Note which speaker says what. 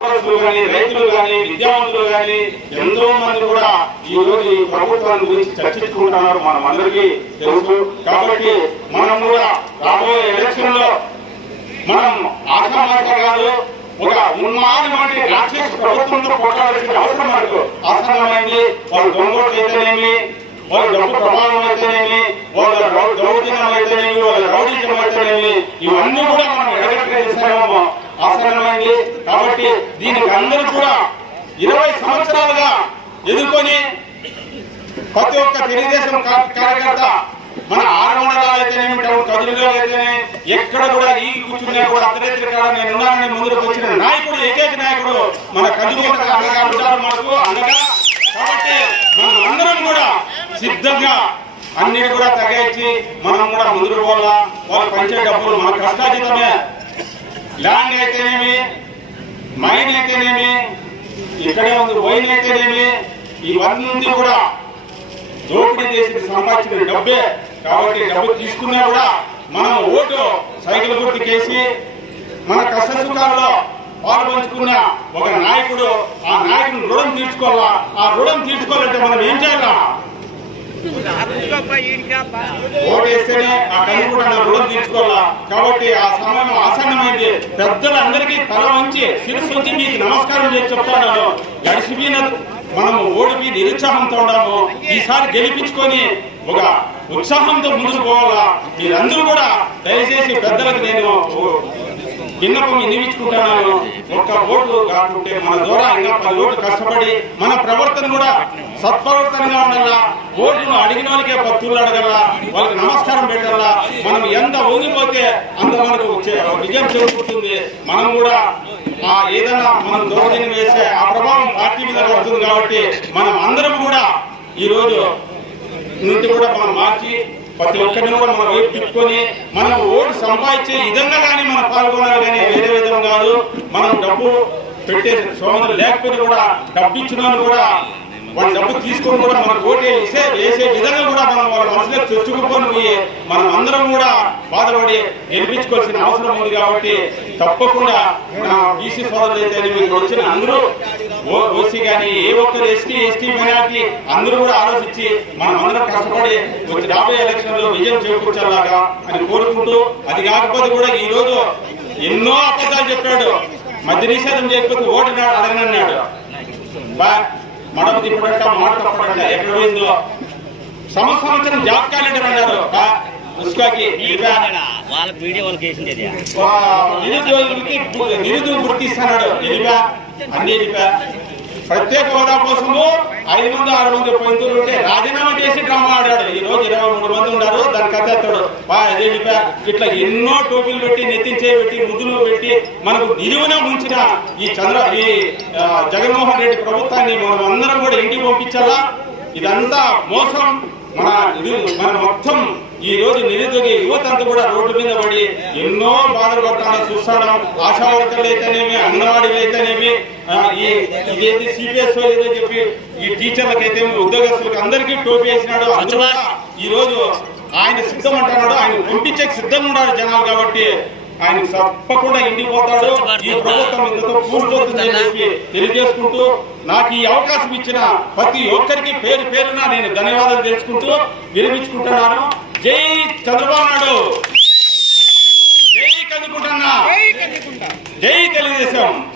Speaker 1: వ్యాపారస్తులు కానీ రైతులు కానీ విద్యావంతులు కానీ ఎంతో మంది కూడా ఈ రోజు ఈ ప్రభుత్వాన్ని గురించి చర్చించుకుంటున్నారు. మనం అందరికీ తెలుసు. కాబట్టి మనం కూడా రాబోయే ఎలక్షన్లో మనం ఆశామాష ఒక ఉన్మాదమైన రాక్షస ప్రభుత్వంతో పోట్లాడాల్సిన అవసరం మనకు. ఆసన్నమైంది వాళ్ళు కొనుగోలు అయితేనేమి వాళ్ళు డబ్బు ప్రమాదం అయితేనేమి వాళ్ళ దౌర్జన్యం అయితేనేమి వాళ్ళ రౌడీజం అయితేనేమి ఇవన్నీ కూడా మనం ఎడగట్టేసాము ఆసన్నమైంది కాబట్టి దీనికి అందరూ కూడా ఇరవై సంవత్సరాలుగా ఎదుర్కొని ప్రతి ఒక్క తెలుగుదేశం కార్యకర్త మన ఆరమండలాలు అయితేనేమి టౌన్ అయితేనే ఎక్కడ కూడా ఈ కూర్చునే కూడా అర్ధరేత్రి కాడ నేను ఉన్నానని ముందుకు వచ్చిన నాయకుడు ఏకైక నాయకుడు మన కదిరిలో ఉంటారు మనకు కాబట్టి మనం అందరం కూడా సిద్ధంగా అన్నిటి కూడా తగ్గించి మనం కూడా ముందుకు పోవాలా. వాళ్ళు పంచే డబ్బులు మన కష్టాతీతమే ల్యాండ్ అయితేనేమి? మైన్ అయితేనేమి? ఇక్కడే ఉంది వైన్ అయితేనేమి? ఇవన్నీ కూడా దోపిడీ చేసి సంపాదించిన డబ్బే. కాబట్టి డబ్బు తీసుకున్నా కూడా మనం ఓటు సైకిల్ గుర్తుకేసి మన కష్ట సుఖాల్లో పాల్పంచుకున్న ఒక నాయకుడు ఆ నాయకుడు రుణం తీర్చుకోవాలా? ఆ రుణం తీర్చుకోవాలంటే మనం ఏం చేయాలా? ఆ కూడా రుణం తీర్చుకోవాలా కాబట్టి ఆ సమయం ఆసన్నమైంది పెద్దలందరికీ తల వంచి శిరస్సు వంచి మీకు నమస్కారం చేసి చెప్తాను గడిచిపోయిన మనము ఓడిపి నిరుత్సాహంతో ఉన్నాము. ఈసారి గెలిపించుకొని ఒక ఉత్సాహంతో ముందుకు పోవాలా? మీరందరూ కూడా దయచేసి పెద్దలకు నేను విన్నపం వినిపించుకుంటున్నాను ఒక్క ఓటు కాకుంటే మన ద్వారా ఇంకా పది ఓట్లు కష్టపడి మన ప్రవర్తన కూడా సత్ప్రవర్తనగా ఉండాలా? ఓటును అడిగిన వాళ్ళకే పత్తులు అడగల? వాళ్ళకి నమస్కారం పెట్టాలా? మనం ఎంత ఓగిపోతే అంత మనకు విజయం చేకూరుతుంది. మనం కూడా ఆ ఏదైనా మనం దౌర్జన్యం వేస్తే ఆ ప్రభావం పార్టీ మీద పడుతుంది కాబట్టి మనం అందరం కూడా ఈరోజు నుండి కూడా మనం మార్చి ప్రతి ఒక్కరిని కూడా మనం ఓటు తిప్పుకొని మనం ఓటు సంపాదించే విధంగా కానీ మనం పాల్గొనాలి కానీ వేరే విధంగా కాదు. మనం డబ్బు పెట్టే సోమరు లేకపోయినా కూడా డబ్బు ఇచ్చిన కూడా వాళ్ళ డబ్బు తీసుకొని కూడా మన ఓటు వేసే వేసే విధంగా కూడా మనం వాళ్ళ మనసులో తెచ్చుకుని పోయి మనం అందరం కూడా బాధపడి గెలిపించుకోవాల్సిన అవసరం ఉంది కాబట్టి తప్పకుండా నా బీసీ సోదరులు అయితే మీకు వచ్చిన అందరూ ఓసీ కానీ ఏ ఒక్కరు ఎస్టీ ఎస్టీ మైనార్టీ అందరూ కూడా ఆలోచించి మనం అందరం కష్టపడి వచ్చి రాబోయే ఎలక్షన్లో విజయం చేకూర్చేలాగా అని కోరుకుంటూ అది కాకపోతే కూడా ఈ రోజు ఎన్నో అబద్ధాలు చెప్పాడు. మధ్య నిషేధం చేయకపోతే ఓటు అడగనన్నాడు బా మడమ తిప్పడట మాట తప్పడట ఎక్కడ పోయిందో సంవత్సరం జాబ్ క్యాలెండర్ అన్నారు బా, ఉస్కాకి ఇదా
Speaker 2: వాళ్ళకి వీడియో వాళ్ళకి వేసింది అది
Speaker 1: ఆ, నిరుద్యోగులకి గు- నిరుద్యోగ గుర్తిస్తున్నాడు ఎలిపా అన్ని ఎలిపా ప్రత్యేక హోదా కోసము ఐదు మంది ఆరు మంది పొందులు ఉంటే రాజీనామా చేసి డ్రామా ఆడాడు. ఈ రోజు ఇరవై మూడు మంది ఉన్నారు దాని కథ ఎత్తాడు బా ఇట్లా ఎన్నో టోపీలు పెట్టి నెత్తించే పెట్టి ముద్దులు పెట్టి మనకు నిలువున ముంచిన ఈ చంద్ర ఈ జగన్మోహన్ రెడ్డి ప్రభుత్వాన్ని మనం అందరం కూడా ఇంటికి పంపించాలా? ఇదంతా మోసం. మన ఇది మన మొత్తం ఈ రోజు నిరుద్యోగ యువత అంతా కూడా రోడ్డు మీద పడి ఎన్నో బాధలు పడతాను చూస్తాను ఆశా వర్కర్లు అయితేనేమి అంగన్వాడీలు అయితేనేమి ఇదేంటి సిపిఎస్ ఏదో చెప్పి ఈ టీచర్లకు అయితే ఉద్యోగస్తులకు అందరికీ టోపీ వేసినాడు. ఈ రోజు ఆయన సిద్ధం అంటున్నాడు ఆయన పంపించే సిద్ధంగా ఉన్నాడు జనాలు కాబట్టి ఆయన తప్పకుండా ఇంటికి పోతాడు. ఈ ప్రభుత్వం ఇంతతో కూలిపోతుందని చెప్పి తెలియజేసుకుంటూ నాకు ఈ అవకాశం ఇచ్చిన ప్రతి ఒక్కరికి పేరు పేరున నేను ధన్యవాదాలు తెలుసుకుంటూ విరమించుకుంటున్నాను జై చంద్రబాబు జై కందుకుంటున్నా. జై తెలుగుదేశం.